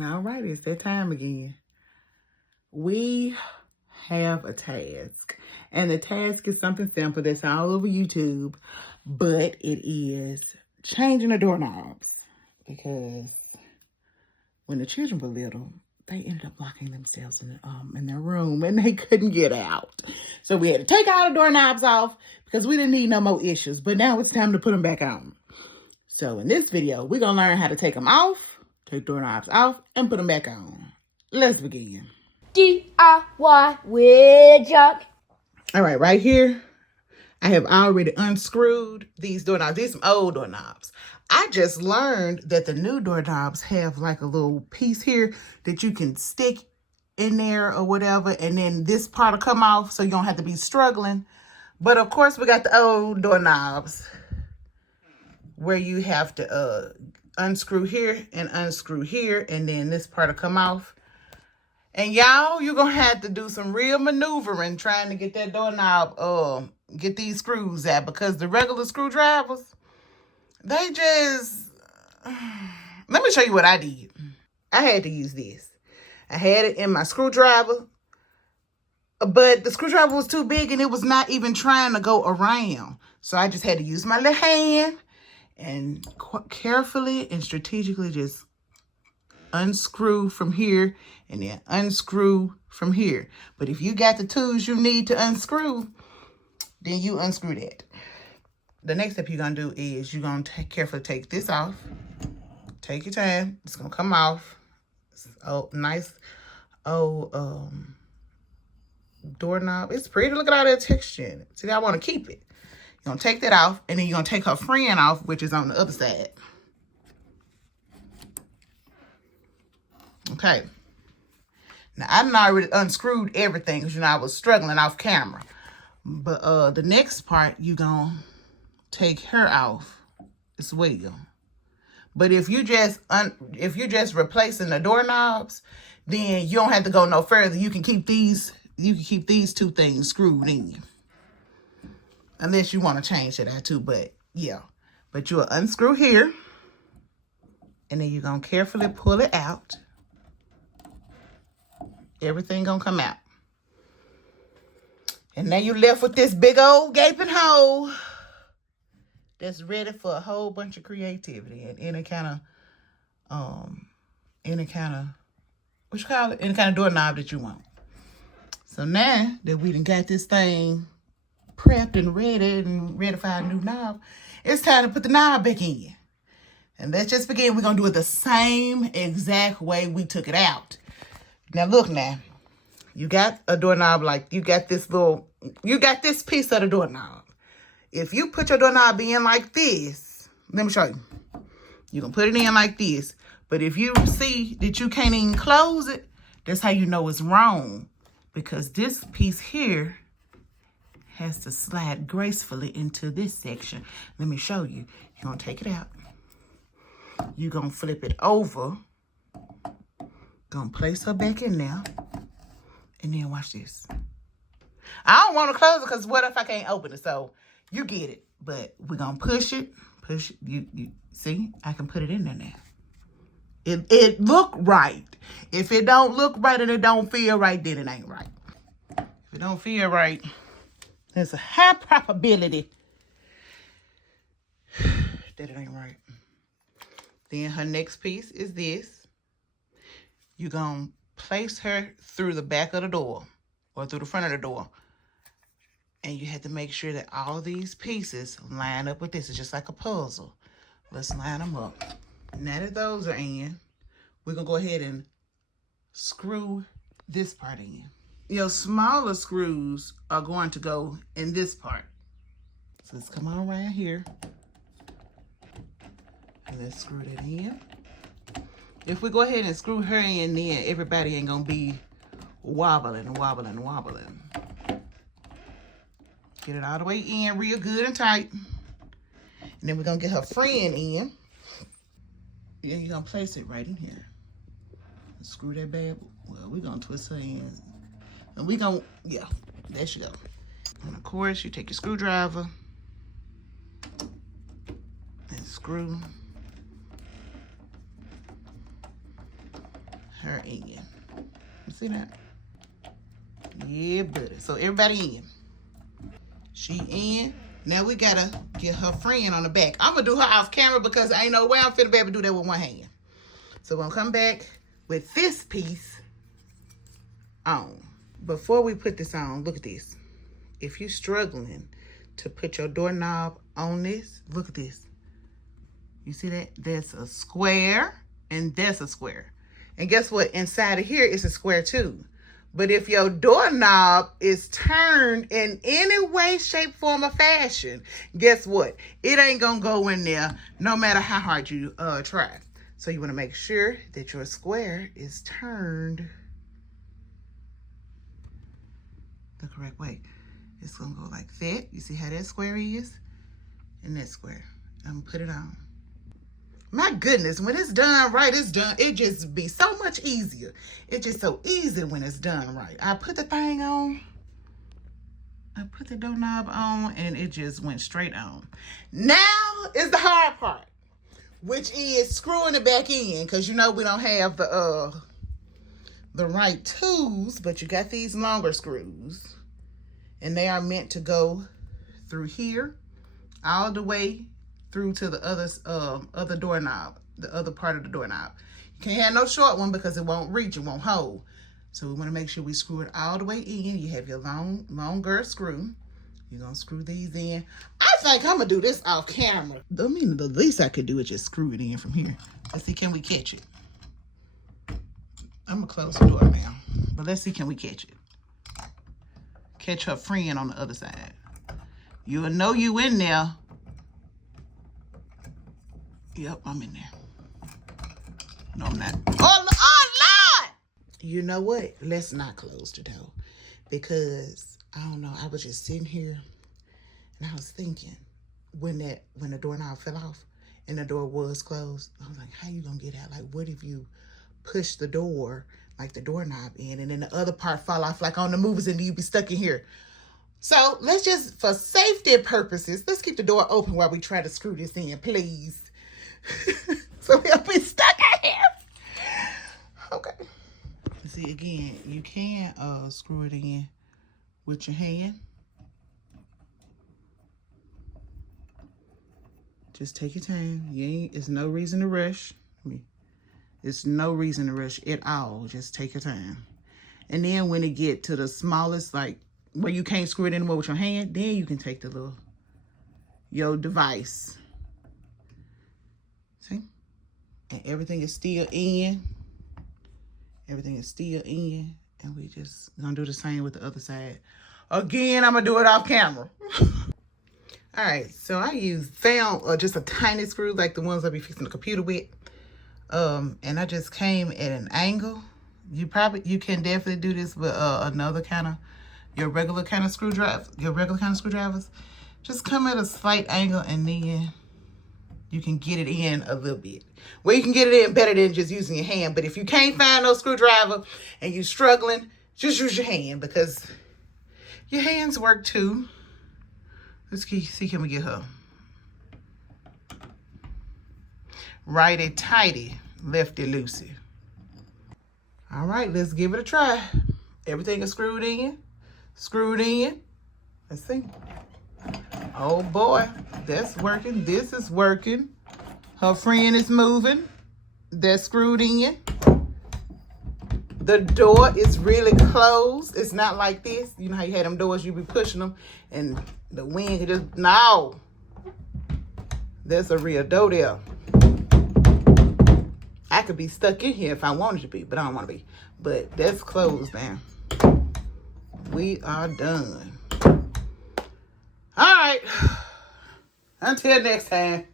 All right, it's that time again. We have a task. And the task is something simple that's all over YouTube, but it is changing the doorknobs. Because when the children were little, they ended up locking themselves in their room and they couldn't get out. So we had to take all the doorknobs off because we didn't need no more issues. But now it's time to put them back on. So in this video, we're going to learn how to take them off, take doorknobs off, and put them back on. Let's begin. DIY with JacQ. All right here, I have already unscrewed these doorknobs. These are some old doorknobs. I just learned that the new doorknobs have like a little piece here that you can stick in there or whatever, and then this part will come off so you don't have to be struggling. But of course, we got the old doorknobs where you have to unscrew here and unscrew here, and then this part will come off. And y'all, you're going to have to do some real maneuvering trying to get that doorknob, get these screws out, because the regular screwdrivers, they just, let me show you what I did. I had to use this. I had it in my screwdriver, but the screwdriver was too big and it was not even trying to go around. So I just had to use my little hand and carefully and strategically just unscrew from here and then unscrew from here. But if you got the tools you need to unscrew, then you unscrew that. The next step you're going to do is you're going to carefully take this off. Take your time. It's going to come off. Oh, nice old doorknob. It's pretty. Look at all that texture in it. See, I want to keep it. You're going to take that off, and then you're going to take her friend off, which is on the other side. Okay. Now, I done already unscrewed everything because, I was struggling off camera. But the next part, you're going to take her off as well. But if you just replacing the doorknobs, then you don't have to go no further. You can keep these two things screwed in. Unless you want to change it out too, but yeah. But you'll unscrew here. And then you're going to carefully pull it out. Everything going to come out. And now you're left with this big old gaping hole that's ready for a whole bunch of creativity and any kind of doorknob that you want. So now that we done got this thing prepped and ready for our new knob, it's time to put the knob back in. And let's just begin. We're going to do it the same exact way we took it out. Now look now. You got a doorknob you got this piece of the doorknob. If you put your doorknob in like this, let me show you. You're going to put it in like this. But if you see that you can't even close it, that's how you know it's wrong. Because this piece here has to slide gracefully into this section. Let me show you. You're going to take it out. You're going to flip it over. Going to place her back in there. And then watch this. I don't want to close it because what if I can't open it? So you get it. But we're going to push it. Push it. You see? I can put it in there now. It look right. If it don't look right and it don't feel right, then it ain't right. If it don't feel right, there's a high probability that it ain't right. Then her next piece is this. You're going to place her through the back of the door or through the front of the door. And you have to make sure that all these pieces line up with this. It's just like a puzzle. Let's line them up. Now that those are in, we're going to go ahead and screw this part in. Your smaller screws are going to go in this part. So let's come on around here. And let's screw that in. If we go ahead and screw her in, then everybody ain't going to be wobbling. Get it all the way in real good and tight. And then we're going to get her friend in. Then you're going to place it right in here. Screw that bad. Well, we're going to twist her in. And we're going to, yeah, there she go. And of course, you take your screwdriver and screw. her in. You see that? Yeah, buddy. So everybody in. She in. Now we gotta get her friend on the back. I'm gonna do her off camera because I ain't no way I'm finna be able to do that with one hand. So we're gonna come back with this piece on. Before we put this on, look at this. If you're struggling to put your doorknob on this, look at this. You see that? That's a square and that's a square. And guess what? Inside of here is a square too. But if your doorknob is turned in any way, shape, form, or fashion, guess what? It ain't gonna go in there no matter how hard you try. So you wanna make sure that your square is turned the correct way. It's gonna go like that. You see how that square is? And that square. I'm gonna put it on. My goodness, when it's done right, it's done. It just be so much easier. It's just so easy when it's done right. I put the thing on. I put the doorknob on and it just went straight on. Now is the hard part, which is screwing it back in, because you know we don't have the right tools, but you got these longer screws. And they are meant to go through here all the way through to the other doorknob, the other part of the doorknob. You can't have no short one because it won't reach, it won't hold. So we want to make sure we screw it all the way in. You have your longer screw. You're going to screw these in. I think I'm going to do this off camera. I mean, the least I could do is just screw it in from here. Let's see, can we catch it? I'm going to close the door now. But let's see, can we catch it? Catch her friend on the other side. You'll know you in there. Yep, I'm in there. No, I'm not. Oh, Lord! You know what? Let's not close the door. Because, I don't know, I was just sitting here and I was thinking, when the doorknob fell off and the door was closed, I was like, how you gonna get out? Like, what if you push the door, like the doorknob in, and then the other part fall off like on the movies and you'd be stuck in here? So let's just, for safety purposes, let's keep the door open while we try to screw this in, please. So we'll be stuck in here. Okay. See, again, you can screw it in with your hand. Just take your time. It's no reason to rush. It's no reason to rush at all. Just take your time. And then when it get to the smallest, like where you can't screw it anymore with your hand, then you can take your device. See? And everything is still in. Everything is still in. And we just gonna do the same with the other side. Again, I'm gonna do it off camera. All right, so I found just a tiny screw like the ones I be fixing the computer with. And I just came at an angle. You can definitely do this with another kind of, your regular kind of screwdrivers. Just come at a slight angle and then you can get it in a little bit. Well, you can get it in better than just using your hand. But if you can't find no screwdriver and you're struggling, just use your hand because your hands work too. Let's see, can we get her? Righty tighty, lefty loosey. All right, let's give it a try. Everything is screwed in. Let's see. Oh boy, that's working. This is working. Her friend is moving. That's screwed in. The door is really closed. It's not like this. You know how you had them doors, you be pushing them and the wind could just, no. There's a real door there. I could be stuck in here if I wanted to be, but I don't want to be. But that's closed now. We are done. All right. Until next time.